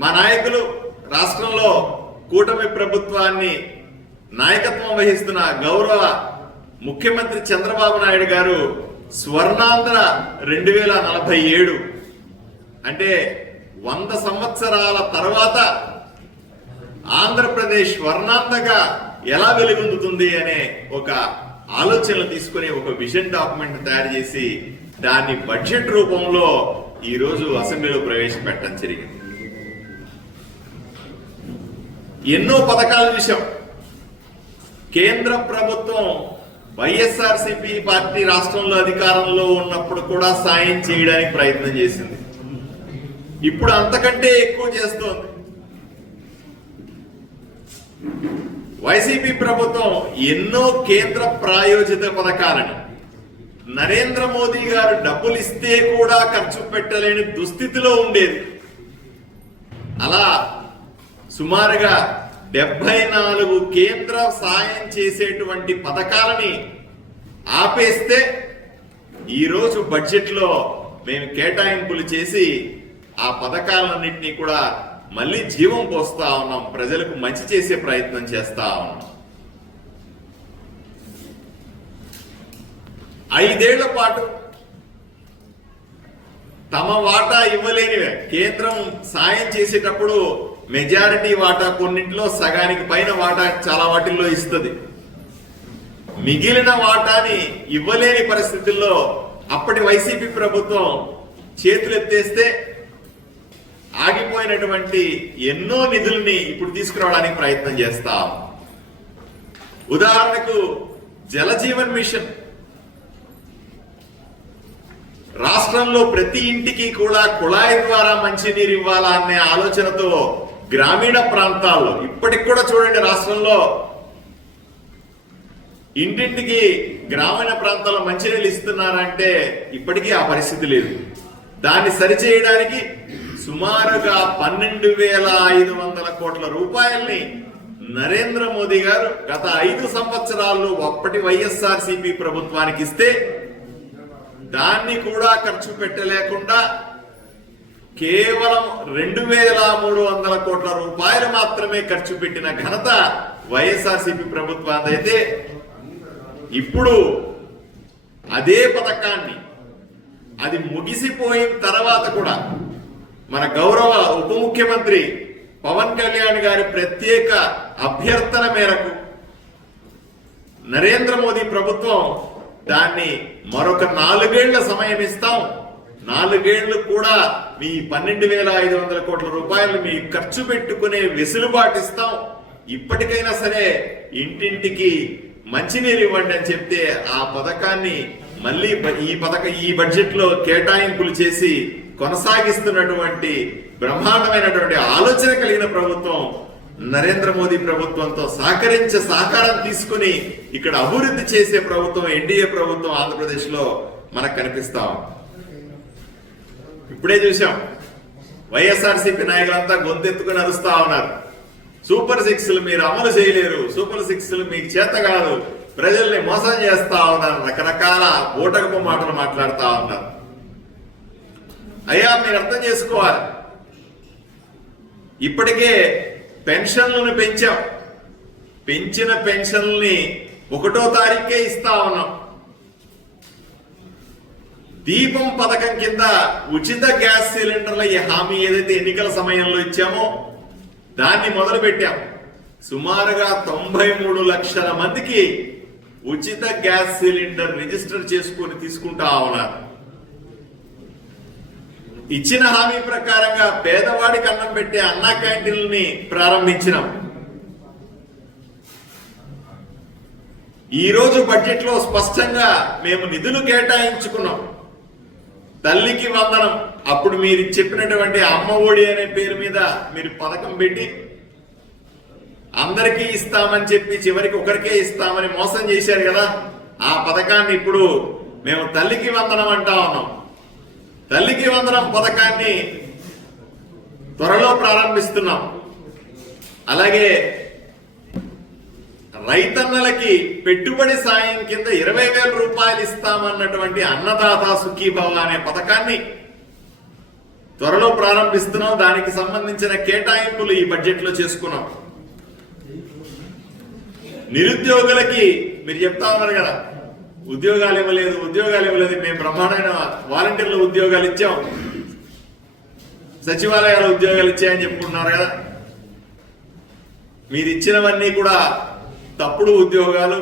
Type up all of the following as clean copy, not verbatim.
మా నాయకులు రాష్ట్రంలో కూటమి ప్రభుత్వాన్ని నాయకత్వం వహిస్తున్న గౌరవ ముఖ్యమంత్రి చంద్రబాబు నాయుడు గారు స్వర్ణాంధ్ర 2047 అంటే 100 సంవత్సరాల తర్వాత ఆంధ్రప్రదేశ్ స్వర్ణాంధ్రగా ఎలా వెలుగొందుతుంది అనే ఒక ఆలోచనలు తీసుకుని ఒక విజన్ డాక్యుమెంట్ తయారు చేసి దాన్ని బడ్జెట్ రూపంలో ఈరోజు అసెంబ్లీలో ప్రవేశపెట్టడం జరిగింది. ఎన్నో పథకాలు చూసాం. కేంద్ర ప్రభుత్వం వైఎస్ఆర్సీపీ పార్టీ రాష్ట్రంలో అధికారంలో ఉన్నప్పుడు కూడా సాయం చేయడానికి ప్రయత్నం చేసింది. ఇప్పుడు అంతకంటే ఎక్కువ చేస్తోంది. వైసీపీ ప్రభుత్వం ఎన్నో కేంద్ర ప్రాయోజిత పథకాలని నరేంద్ర మోదీ గారు డబ్బులు ఇస్తే కూడా ఖర్చు పెట్టలేని దుస్థితిలో ఉండేది. అలా సుమారుగా 74 కేంద్ర సాయం చేసేటువంటి పథకాలని ఆపేస్తే ఈరోజు బడ్జెట్లో మేము కేటాయింపులు చేసి ఆ పథకాలన్నింటినీ కూడా మళ్ళీ జీవం పోస్తా ఉన్నాం. ప్రజలకు మంచి చేసే ప్రయత్నం చేస్తా ఉన్నాం. 5 ఏళ్ల పాటు తమ వాటా ఇవ్వలేనివే కేంద్రం సాయం చేసేటప్పుడు మెజారిటీ వాటా కొన్నింటిలో సగానికి పైన వాటా చాలా వాటిల్లో ఇస్తుంది. మిగిలిన వాటాని ఇవ్వలేని పరిస్థితుల్లో అప్పటి వైసీపీ ప్రభుత్వం చేతులెత్తేస్తే ఆగిపోయినటువంటి ఎన్నో నిధుల్ని ఇప్పుడు తీసుకురావడానికి ప్రయత్నం చేస్తాం. ఉదాహరణకు జల జీవన్ మిషన్ రాష్ట్రంలో ప్రతి ఇంటికి కూడా కుళాయి ద్వారా మంచినీరు ఇవ్వాలా అనే ఆలోచనతో గ్రామీణ ప్రాంతాల్లో ఇప్పటికి కూడా చూడండి, రాష్ట్రంలో ఇంటింటికి గ్రామీణ ప్రాంతాల్లో మంచినీళ్ళు ఇస్తున్నారంటే ఇప్పటికీ ఆ పరిస్థితి లేదు. దాన్ని సరిచేయడానికి సుమారుగా 12,500 కోట్ల రూపాయల్ని నరేంద్ర మోదీ గారు గత 5 సంవత్సరాల్లో అప్పటి వైఎస్ఆర్సీపీ ప్రభుత్వానికి ఇస్తే దాన్ని కూడా ఖర్చు పెట్టలేకుండా కేవలం 2,300 కోట్ల రూపాయలు మాత్రమే ఖర్చు పెట్టిన ఘనత వైఎస్ఆర్సీపీ ప్రభుత్వానిదైతే ఇప్పుడు అదే పథకాన్ని అది ముగిసిపోయిన తర్వాత కూడా మన గౌరవ ఉప ముఖ్యమంత్రి పవన్ కళ్యాణ్ గారి ప్రత్యేక అభ్యర్థన మేరకు నరేంద్ర మోదీ ప్రభుత్వం దాన్ని మరొక 4 ఏళ్ల సమయం ఇస్తాం. 4 ఏళ్లు కూడా మీ 12,500 కోట్ల రూపాయలు మీ ఖర్చు పెట్టుకునే వెసులుబాటు ఇస్తాం. ఇప్పటికైనా సరే ఇంటింటికి మంచినీరు ఇవ్వండి అని చెప్తే ఆ పథకాన్ని మళ్ళీ ఈ బడ్జెట్ లో కేటాయింపులు చేసి కొనసాగిస్తున్నటువంటి బ్రహ్మాండమైనటువంటి ఆలోచన కలిగిన ప్రభుత్వం నరేంద్ర మోదీ ప్రభుత్వంతో సహకారం తీసుకుని ఇక్కడ అభివృద్ధి చేసే ప్రభుత్వం ఎన్డీఏ ప్రభుత్వం ఆంధ్రప్రదేశ్ లో మనకు కనిపిస్తాం. ఇప్పుడే చూసాం, వైఎస్ఆర్సీపీ నాయకులంతా గొంతెత్తుకుని అరుస్తా ఉన్నారు. సూపర్ 6లు మీరు అమలు చేయలేరు, సూపర్ 6లు మీకు చేత కాదు, ప్రజల్ని మోసం చేస్తా ఉన్నారు, రకరకాల బూటకపు మాటలు మాట్లాడుతా ఉన్నారు. అయ్యా మీరు అర్థం చేసుకోవాలి, ఇప్పటికే పెన్షన్లను పెంచాం. పెంచిన పెన్షన్లని 1వ తారీఖే ఇస్తా ఉన్నాం. దీపం పథకం కింద ఉచిత గ్యాస్ సిలిండర్ల ఈ హామీ ఏదైతే ఎన్నికల సమయంలో ఇచ్చామో దాన్ని మొదలు పెట్టాం. సుమారుగా 93 లక్షల మందికి ఉచిత గ్యాస్ సిలిండర్ రిజిస్టర్ చేసుకుని తీసుకుంటా ఉన్నారు. ఇచ్చిన హామీ ప్రకారంగా పేదవాడికి అన్నం పెట్టే అన్నా క్యాంటీన్లని ప్రారంభించినాం. ఈ రోజు బడ్జెట్ లో స్పష్టంగా మేము నిధులు కేటాయించుకున్నాం. తల్లికి వందనం, అప్పుడు మీరు చెప్పినటువంటి అమ్మ ఒడి అనే పేరు మీద మీరు పథకం పెట్టి అందరికీ ఇస్తామని చెప్పి చివరికి ఒకరికే ఇస్తామని మోసం చేశారు కదా. ఆ పథకాన్ని ఇప్పుడు మేము తల్లికి వందనం అంటా ఉన్నాం. తల్లికి వందనం పథకాన్ని త్వరలో ప్రారంభిస్తున్నాం. అలాగే రైతన్నలకి పెట్టుబడి సాయం కింద 20,000 రూపాయలు ఇస్తామన్నటువంటి అన్నదాత సుఖీభవ అనే పథకాన్ని త్వరలో ప్రారంభిస్తున్నాం. దానికి సంబంధించిన కేటాయింపులు ఈ బడ్జెట్ లో చేసుకున్నాం. నిరుద్యోగులకి మీరు చెప్తా ఉన్నారు కదా, ఉద్యోగాలు ఇవ్వలేదు. మేము బ్రహ్మాండమైన వాలంటీర్ల ఉద్యోగాలు ఇచ్చాం, సచివాలయాల ఉద్యోగాలు ఇచ్చాయని చెప్పుకుంటున్నారు కదా. మీరు ఇచ్చినవన్నీ కూడా తప్పుడు ఉద్యోగాలు,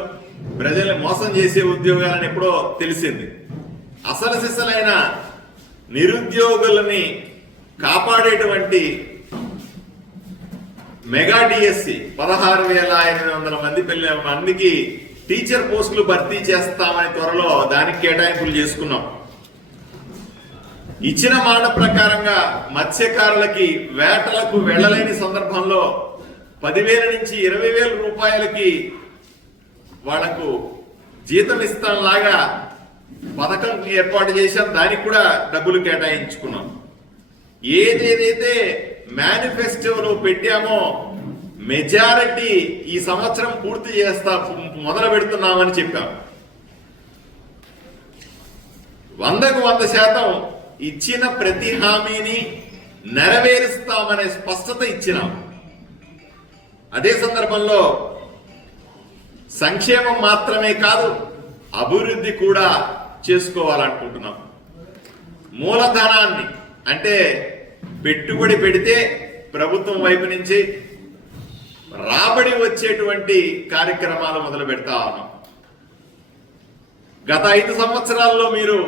ప్రజల్ని మోసం చేసే ఉద్యోగాలని ఎప్పుడో తెలిసింది. అసలు సిసలైన నిరుద్యోగులని కాపాడేటువంటి మెగా డిఎస్సి 16,800 మందికి టీచర్ పోస్టులు భర్తీ చేస్తామని త్వరలో దానికి కేటాయింపులు చేసుకున్నాం. ఇచ్చిన మాట ప్రకారంగా మత్స్యకారులకి వేటలకు వెళ్లలేని సందర్భంలో 10,000 నుంచి 20,000 రూపాయలకి వాళ్లకు జీతం ఇస్తాంలాగా పథకం ఏర్పాటు చేశాం. దానికి కూడా డబ్బులు కేటాయించుకున్నాం. ఏదేదైతే మేనిఫెస్టోలో పెట్టామో మెజారిటీ ఈ సంవత్సరం పూర్తి మొదలు పెడుతున్నామని చెప్పాం. 100కు 100% ఇచ్చిన ప్రతి హామీని నెరవేరుస్తామనే స్పష్టత ఇచ్చినాం. అదే సందర్భంలో సంక్షేమం మాత్రమే కాదు, అభివృద్ధి కూడా చేసుకోవాలనుకుంటున్నాం. మూలధనాన్ని అంటే పెట్టుబడి పెడితే ప్రభుత్వం వైపు నుంచి రాబడి వచ్చేటువంటి కార్యక్రమాలు మొదలు పెడతా ఉన్నాం. గత 5 సంవత్సరాల్లో మీరు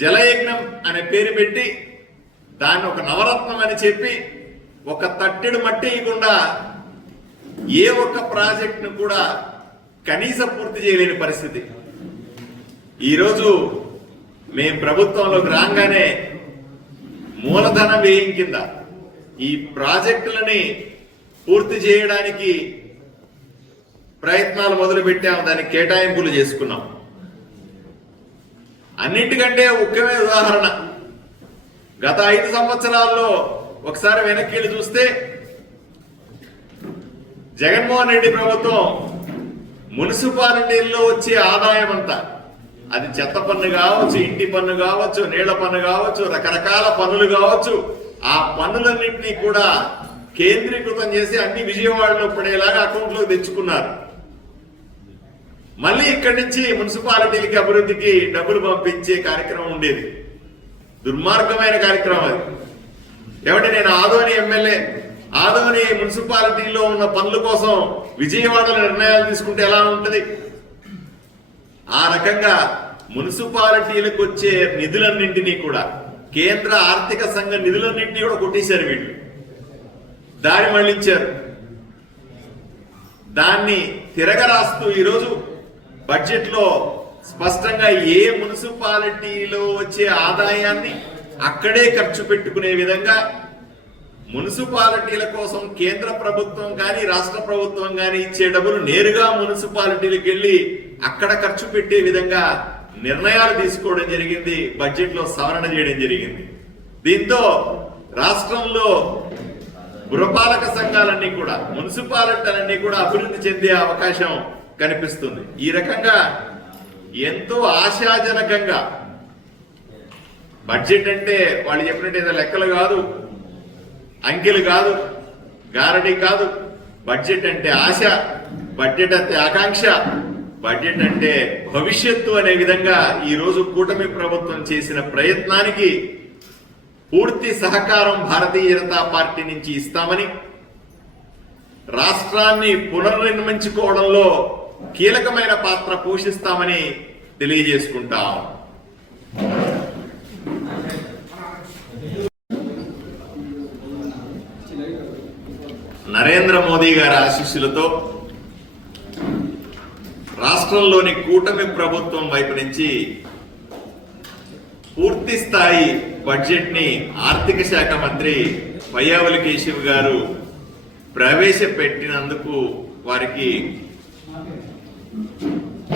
జలయజ్ఞం అనే పేరు పెట్టి దాన్ని ఒక నవరత్నం అని చెప్పి ఒక తట్టెడు మట్టి ఇవ్వకుండా ఏ ఒక్క ప్రాజెక్టును కూడా కనీస పూర్తి చేయలేని పరిస్థితి. ఈరోజు మేము ప్రభుత్వంలోకి రాగానే మూలధన వ్యయం కింద ఈ ప్రాజెక్టులని పూర్తి చేయడానికి ప్రయత్నాలు మొదలు పెట్టాము. దానికి కేటాయింపులు చేసుకున్నాం. అన్నింటికంటే ముఖ్యమైన ఉదాహరణ, గత 5 సంవత్సరాల్లో ఒకసారి వెనక్కి చూస్తే జగన్మోహన్ రెడ్డి ప్రభుత్వం మున్సిపాలిటీల్లో వచ్చే ఆదాయం అంతా, అది చెత్త పన్ను కావచ్చు, ఇంటి పన్ను కావచ్చు, నీళ్ల పన్ను కావచ్చు, రకరకాల పన్నులు కావచ్చు, ఆ పన్నులన్నింటినీ కూడా కేంద్రీకృతం చేసి అన్ని విజయవాడలో పడేలాగా అకౌంట్లోకి తెచ్చుకున్నారు. మళ్ళీ ఇక్కడి నుంచి మున్సిపాలిటీలకి అభివృద్ధికి డబ్బులు పంపించే కార్యక్రమం ఉండేది. దుర్మార్గమైన కార్యక్రమం అది. ఏమంటే నేను ఆదోని ఎమ్మెల్యే, ఆదోని మున్సిపాలిటీలో ఉన్న పనుల కోసం విజయవాడలో నిర్ణయాలు తీసుకుంటే ఎలా ఉంటుంది? ఆ రకంగా మున్సిపాలిటీలకు వచ్చే నిధులన్నింటినీ కూడా, కేంద్ర ఆర్థిక సంఘ నిధులన్నింటినీ కూడా కొట్టేశారు వీళ్ళు, దారి మళ్లించారు. దాన్ని తిరగరాస్తూ ఈరోజు బడ్జెట్ లో స్పష్టంగా ఏ మున్సిపాలిటీలో వచ్చే ఆదాయాన్ని అక్కడే ఖర్చు పెట్టుకునే విధంగా, మున్సిపాలిటీల కోసం కేంద్ర ప్రభుత్వం కానీ రాష్ట్ర ప్రభుత్వం కానీ ఇచ్చే డబ్బులు నేరుగా మున్సిపాలిటీలకు వెళ్ళి అక్కడ ఖర్చు పెట్టే విధంగా నిర్ణయాలు తీసుకోవడం జరిగింది. బడ్జెట్ లో సవరణ చేయడం జరిగింది. దీంతో రాష్ట్రంలో పురపాలక సంఘాలన్నీ కూడా, మున్సిపాలిటీలన్నీ కూడా అభివృద్ధి చెందే అవకాశం కనిపిస్తుంది. ఈ రకంగా ఎంతో ఆశాజనకంగా బడ్జెట్ అంటే వాళ్ళు చెప్పినట్టు ఏదో లెక్కలు కాదు, అంకెలు కాదు, గారడీ కాదు. బడ్జెట్ అంటే ఆశ, బడ్జెట్ అంటే ఆకాంక్ష, బడ్జెట్ అంటే భవిష్యత్తు అనే విధంగా ఈరోజు కూటమి ప్రభుత్వం చేసిన ప్రయత్నానికి పూర్తి సహకారం భారతీయ జనతా పార్టీ నుంచి ఇస్తామని, రాష్ట్రాన్ని పునర్నిర్మించుకోవడంలో కీలకమైన పాత్ర పోషిస్తామని తెలియజేసుకుంటాం. నరేంద్ర మోదీ గారి ఆశీస్సులతో రాష్ట్రంలోని కూటమి ప్రభుత్వం వైపు నుంచి పూర్తి స్థాయి బడ్జెట్ ని ఆర్థిక శాఖ మంత్రి పయ్యావుల కేశవ్ గారు ప్రవేశపెట్టినందుకు వారికి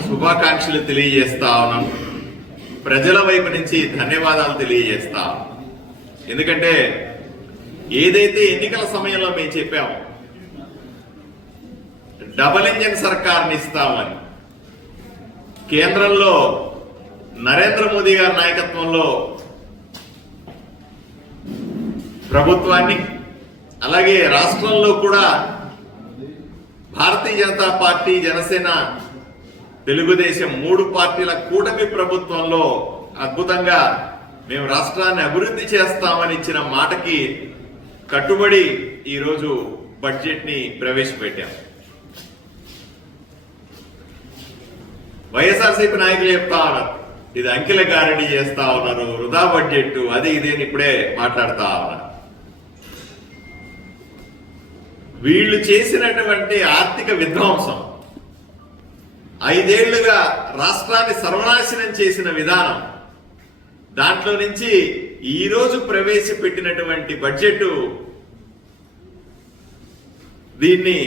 శుభాకాంక్షలు తెలియజేస్తా ఉన్నాం. ప్రజల వైపు నుంచి ధన్యవాదాలు తెలియజేస్తా. ఎందుకంటే ఏదైతే ఎన్నికల సమయంలో మేము చెప్పాము డబుల్ ఇంజిన్ సర్కార్ని ఇస్తామని, కేంద్రంలో నరేంద్ర మోదీ గారి నాయకత్వంలో ప్రభుత్వాన్ని, అలాగే రాష్ట్రంలో కూడా భారతీయ జనతా పార్టీ, జనసేన, తెలుగుదేశం 3 పార్టీల కూటమి ప్రభుత్వంలో అద్భుతంగా మేము రాష్ట్రాన్ని అభివృద్ధి చేస్తామని ఇచ్చిన మాటకి కట్టుబడి ఈరోజు బడ్జెట్ ని ప్రవేశపెట్టాం. వైఎస్ఆర్సీపీ నాయకులు చెప్తా ఉన్నారు, ఇది అంకెల గారడీ చేస్తా ఉన్నారు, వృధా బడ్జెట్, అది ఇదేని ఇప్పుడే మాట్లాడుతా ఉన్నారు. వీళ్ళు చేసినటువంటి ఆర్థిక విధ్వంసం, 5 ఏళ్లుగా రాష్ట్రాన్ని సర్వనాశనం చేసిన విధానం, దాంట్లో నుంచి ఈ రోజు ప్రవేశపెట్టినటువంటి బడ్జెట్, దీన్ని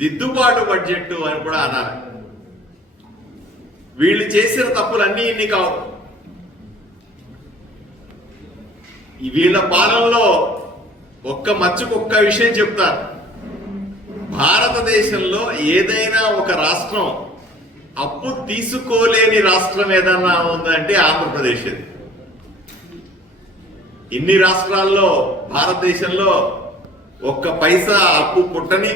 దిద్దుబాటు బడ్జెట్ అని కూడా అన్నారు. వీళ్ళు చేసిన తప్పులన్నీ ఇన్ని కావు. వీళ్ళ పాలనలో ఒక్క విషయం చెప్తారు. భారతదేశంలో ఏదైనా ఒక రాష్ట్రం అప్పు తీసుకోలేని రాష్ట్రం ఏదన్నా ఉందంటే ఆంధ్రప్రదేశ్. ఇన్ని రాష్ట్రాల్లో భారతదేశంలో 1 పైసా అప్పు పుట్టని,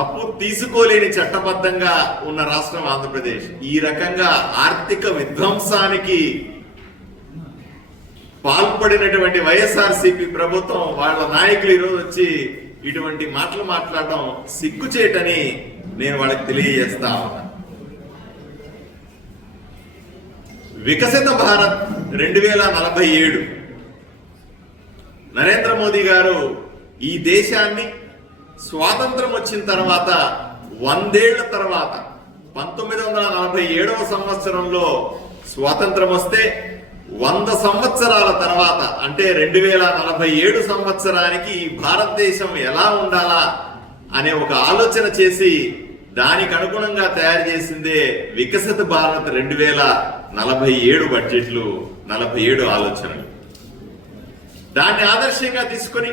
అప్పు తీసుకోలేని చట్టబద్ధంగా ఉన్న రాష్ట్రం ఆంధ్రప్రదేశ్. ఈ రకంగా ఆర్థిక విధ్వంసానికి పాల్పడినటువంటి వైఎస్ఆర్సీపీ ప్రభుత్వం, వాళ్ళ నాయకులు ఈరోజు వచ్చి ఇటువంటి మాటలు మాట్లాడడం సిగ్గుచేటని నేను వాళ్ళకి తెలియజేస్తా ఉన్నా. వికసిత భారత్ 2047 నరేంద్ర మోదీ గారు ఈ దేశాన్ని స్వాతంత్రం వచ్చిన తర్వాత 100 ఏళ్ల తర్వాత 1947వ సంవత్సరంలో స్వాతంత్రం వస్తే 100 సంవత్సరాల తర్వాత అంటే 2047 సంవత్సరానికి ఈ భారతదేశం ఎలా ఉండాలా అనే ఒక ఆలోచన చేసి దానికి అనుగుణంగా తయారు చేసిందే వికసిత భారత్ 2047 బడ్జెట్లు, 47 ఆలోచనలు. దాన్ని ఆదర్శంగా తీసుకొని